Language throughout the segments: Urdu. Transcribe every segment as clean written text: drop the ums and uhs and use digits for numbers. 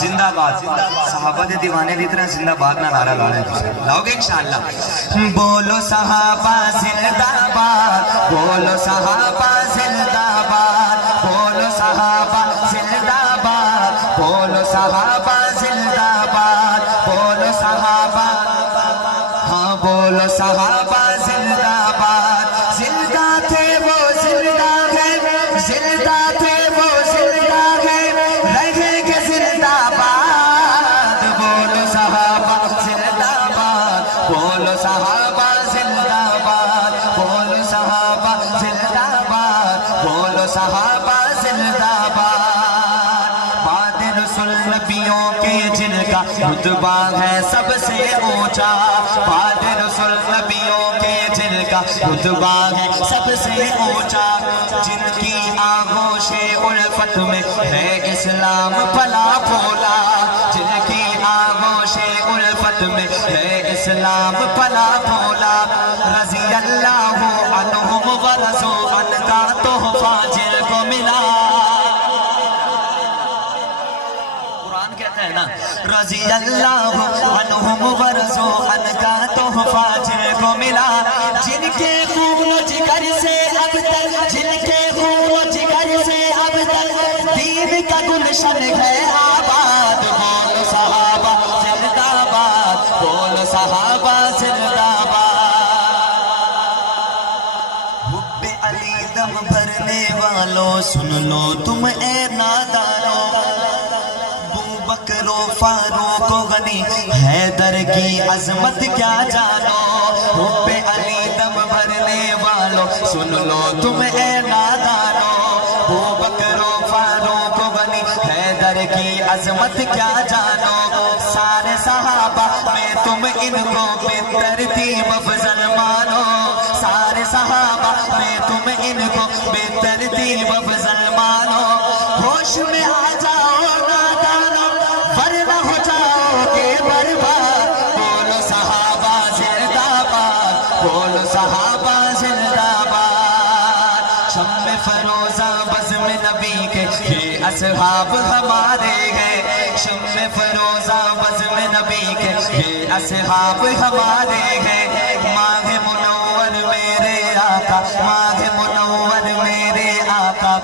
زندہ باد صحابہ دے دیوانے دی طرح زندہ باد نہ نعرہ لانے لاؤ گے انشاءاللہ۔ بولو صحابہ زندہ باد، بولو صحابہ زندہ باد، بولو صحابہ زندہ باد، بولو صحابہ زندہ باد، بولو صحابہ، ہاں بولو صحابہ زندہ باد۔ زندہ تھے وہ زندہ ہے، زندہ تھے وہ زندہ ہے، رہیں گے زندہ باد۔ بولو صحابہ زندہ باد، بولو صحابہ زندہ باد، بولو صحابہ زندہ باد، بولو صحابہ زندہ باد۔ بعد رسول نبیوں کے جن کا رتبہ ہے سب سے اونچا، بعد رسول نبیوں کے جن کا رتبہ ہے سب سے اونچا، جن کی آغوش الفت میں ہے اسلام پلا پھولا، جن کی آغوش الفت میں ہے اسلام پلا پھولا، رضی اللہ عنہم ورضوا عنہ کا تحفہ جن کو ملا۔ قرآن کہتا ہے نا رضی اللہ عنہم ورضوا عنہ کا تحفہ جن کو ملا، جن کے خون و جگر سے اب تک، جن کے خون و جگر سے اب تک دین کا گلشن ہے آباد۔ بولو صحابہ زندہ باد، بولو صحابہ زندہ باد۔ حب علی دم بھرنے والوں سن لو تم اے نادانو، بکر و فاروق و غنی حیدر کی عظمت کیا جانو، حب علی دم بھرنے والوں سن لو تم اے نادانو، بکر و فاروق و غنی حیدر کی عظمت کیا جانو، سارے صحابہ میں تم ان کو بترتیب افضل مانو، سارے صحابہ میں تم ان کو بترتیب افضل مانو، ہوش میں آ جاؤ نادانو ورنہ ہو جاؤ گے برباد۔ بولو صحابہ زندہ باد، بولو صحابہ زندہ باد۔ شمع فروزہ بزم نبی کے یہ اصحاب ہمارے ہیں، شمع فروزہ بزم نبی کے یہ اصحاب ہمارے ہیں، ماہ منور میرے آقا، ماہ منور میرے آقا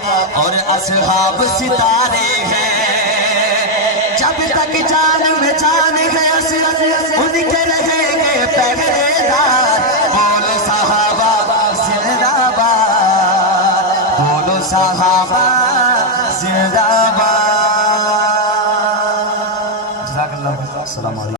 اور اصحاب ستارے ہیں، جب تک جان میں جان ہے ان کے رہیں گے پہرے دار۔ بولو صحابہ زندہ باد، بولو صحابہ زندہ باد۔ جزاک اللہ، السلام علیکم۔